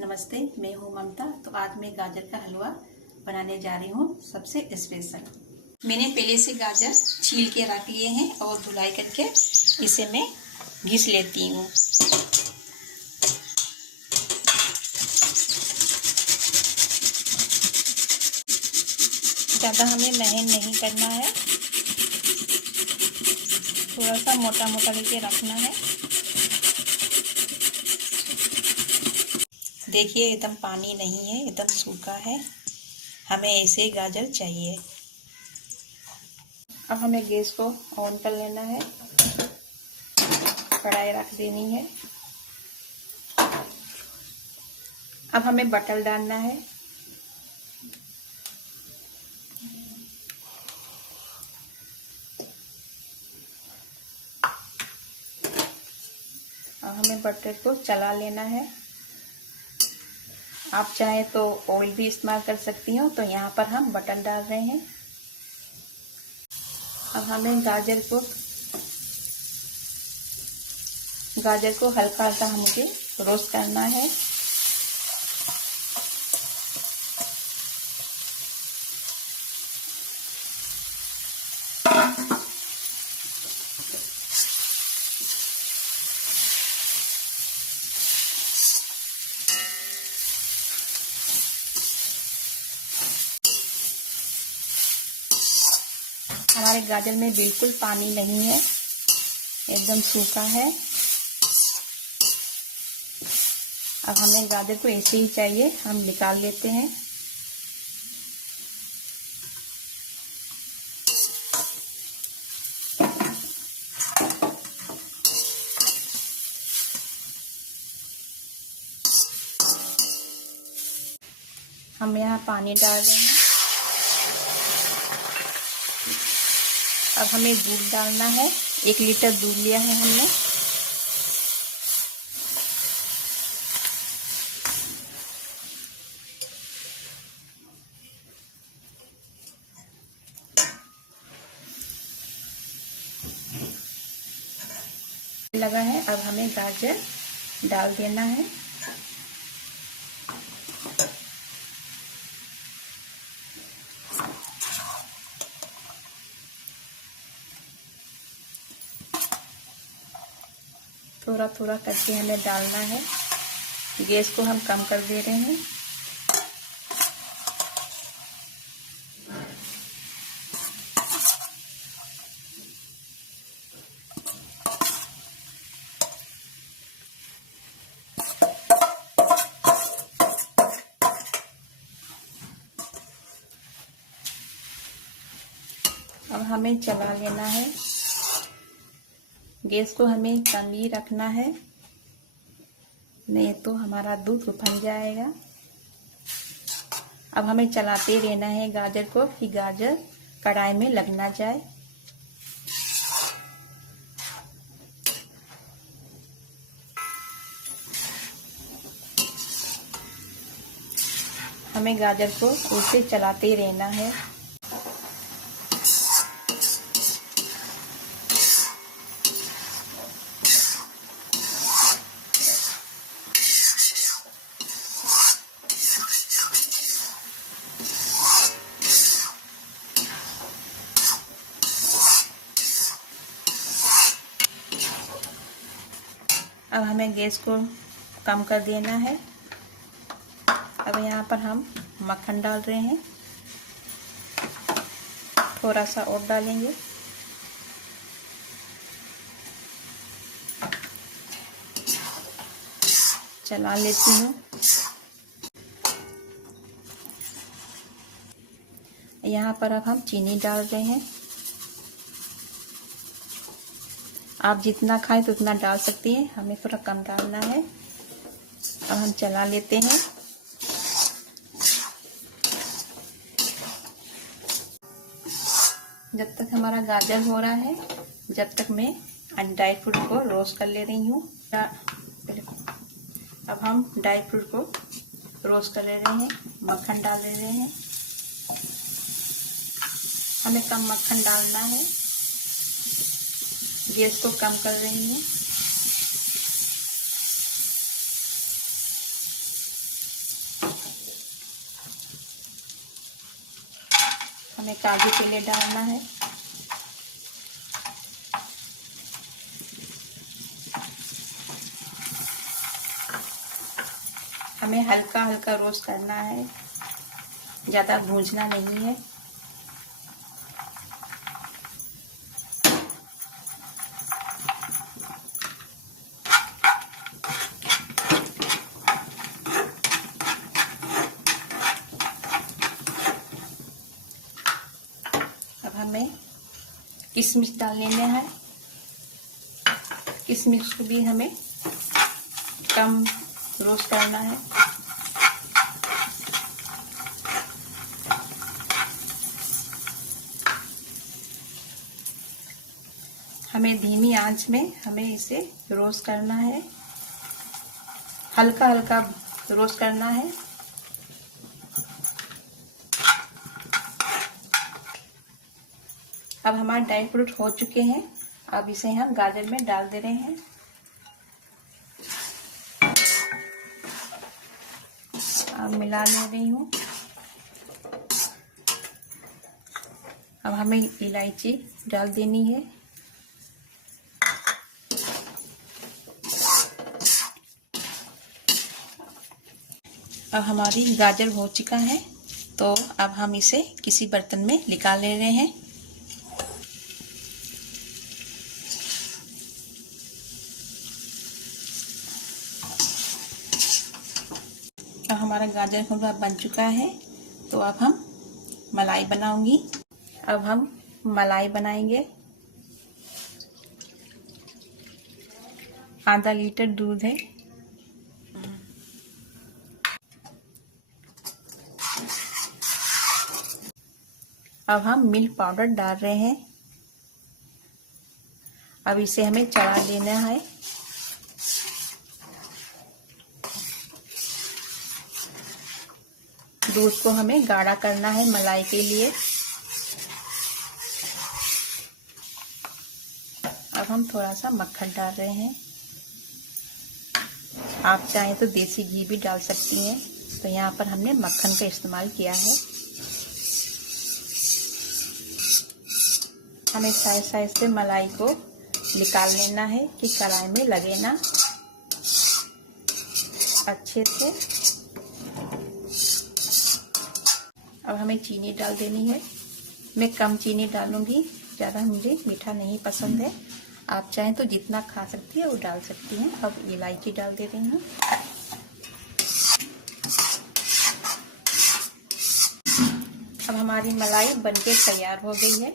नमस्ते, मैं हूँ ममता। तो आज मैं गाजर का हलवा बनाने जा रही हूँ, सबसे स्पेशल। मैंने पहले से गाजर छील के रख लिए हैं और धुलाई करके इसे मैं घिस लेती हूँ। ज़्यादा हमें महीन नहीं करना है, थोड़ा सा मोटा मोटा करके रखना है। देखिए, एकदम पानी नहीं है, एकदम सूखा है। हमें ऐसे गाजर चाहिए। अब हमें गैस को ऑन कर लेना है, कढ़ाई रख देनी है। अब हमें बटर डालना है। अब हमें बटर को चला लेना है। आप चाहे तो ऑयल भी इस्तेमाल कर सकती हो, तो यहाँ पर हम बटर डाल रहे हैं। अब हमें गाजर को हल्का हल्का मुझे रोस्ट करना है। हमारे गाजर में बिल्कुल पानी नहीं है, एकदम सूखा है। अब हमें गाजर को ऐसे ही चाहिए, हम निकाल लेते हैं। हम यहाँ पानी डाल रहे हैं। अब हमें दूध डालना है। 1 लीटर दूध लिया है हमने। लगा है, अब हमें गाजर डाल देना है। थोड़ा थोड़ा करके हमें डालना है। गैस को हम कम कर दे रहे हैं। अब हमें चला लेना है। गैस को हमें कम ही रखना है, नहीं तो हमारा दूध उफल जाएगा। अब हमें चलाते रहना है गाजर को, कि गाजर कढ़ाई में लग ना जाए। हमें गाजर को उसे चलाते रहना है। अब हमें गैस को कम कर देना है। अब यहाँ पर हम मक्खन डाल रहे हैं, थोड़ा सा और डालेंगे। चला लेती हूँ। यहाँ पर अब हम चीनी डाल रहे हैं। आप जितना खाएं तो उतना डाल सकती हैं, हमें थोड़ा कम डालना है। अब हम चला लेते हैं। जब तक हमारा गाजर हो रहा है, जब तक मैं ड्राई फ्रूट को रोस्ट कर ले रही हूँ। अब हम ड्राई फ्रूट को रोस्ट कर ले रहे हैं, मक्खन डाल ले रहे हैं। हमें कम मक्खन डालना है। गैस को कम कर रही हूँ। हमें काजू के लिए डालना है। हमें हल्का हल्का रोस्ट करना है, ज़्यादा भूंजना नहीं है। अब हमें किशमिश डाल लेना है। किशमिश को भी हमें कम रोस्ट करना है। हमें धीमी आंच में हमें इसे रोस्ट करना है, हल्का हल्का रोस्ट करना है। अब हमारे ड्राई फ्रूट हो चुके हैं। अब इसे हम गाजर में डाल दे रहे हैं। अब मिला ले रही हूँ। अब हमें इलायची डाल देनी है। अब हमारी गाजर हो चुका है, तो अब हम इसे किसी बर्तन में निकाल ले रहे हैं। अब हमारा गाजर का हलवा बन चुका है, तो अब हम मलाई बनाऊंगी। अब हम मलाई बनाएंगे। आधा लीटर दूध है। अब हम मिल्क पाउडर डाल रहे हैं। अब इसे हमें चढ़ा देना है। दूध को हमें गाढ़ा करना है मलाई के लिए। अब हम थोड़ा सा मक्खन डाल रहे हैं। आप चाहें तो देसी घी भी डाल सकती हैं, तो यहाँ पर हमने मक्खन का इस्तेमाल किया है। हमें साइड साइड से मलाई को निकाल लेना है कि कढ़ाई में लगे ना अच्छे से। अब हमें चीनी डाल देनी है। मैं कम चीनी डालूंगी, ज़्यादा मुझे मीठा नहीं पसंद है। आप चाहें तो जितना खा सकती है वो डाल सकती हैं। अब इलायची डाल दे रही हूँ। अब हमारी मलाई बनके तैयार हो गई है।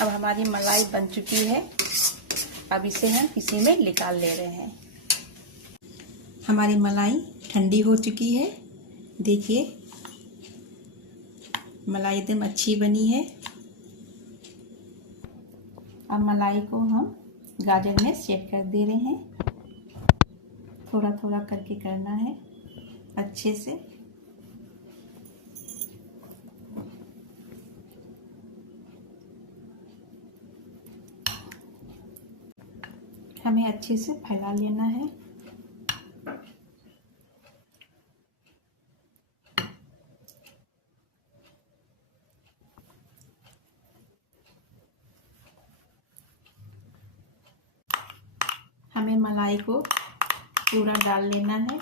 अब हमारी मलाई बन चुकी है। अब इसे हम किसी में निकाल ले रहे हैं। हमारी मलाई ठंडी हो चुकी है। देखिए मलाई एकदम अच्छी बनी है। अब मलाई को हम गाजर में सेट कर दे रहे हैं। थोड़ा थोड़ा करके करना है अच्छे से। हमें अच्छे से फैला लेना है। हमें मलाई को पूरा डाल लेना है।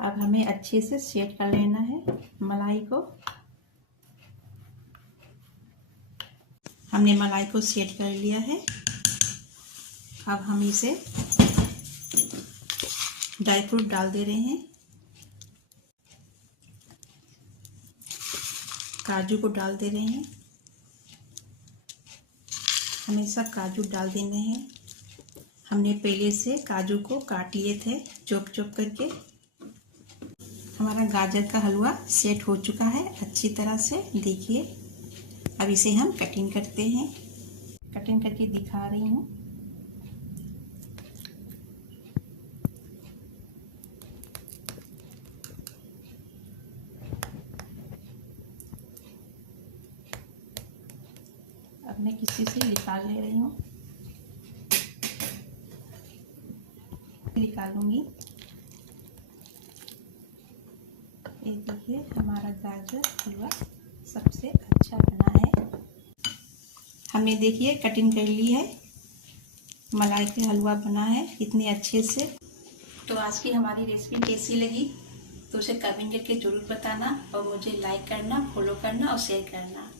अब हमें अच्छे से सेट कर लेना है मलाई को। हमने मलाई को सेट कर लिया है। अब हम इसे ड्राई फ्रूट डाल दे रहे हैं। काजू को डाल दे रहे हैं। हमेशा काजू डाल देने हैं। हमने पहले से काजू को काट लिए थे चॉप चॉप करके। हमारा गाजर का हलवा सेट हो चुका है अच्छी तरह से। देखिए अब इसे हम कटिंग करते हैं। कटिंग करके दिखा रही हूँ। अब मैं किसी से निकाल ले रही हूँ। निकालूंगी। ये देखिए हमारा गाजर हलवा सबसे अच्छा बना है। हमने देखिए कटिंग कर ली है, मलाई का हलवा बना है इतने अच्छे से। तो आज की हमारी रेसिपी कैसी लगी तो उसे कमेंट करके ज़रूर बताना और मुझे लाइक करना, फॉलो करना और शेयर करना।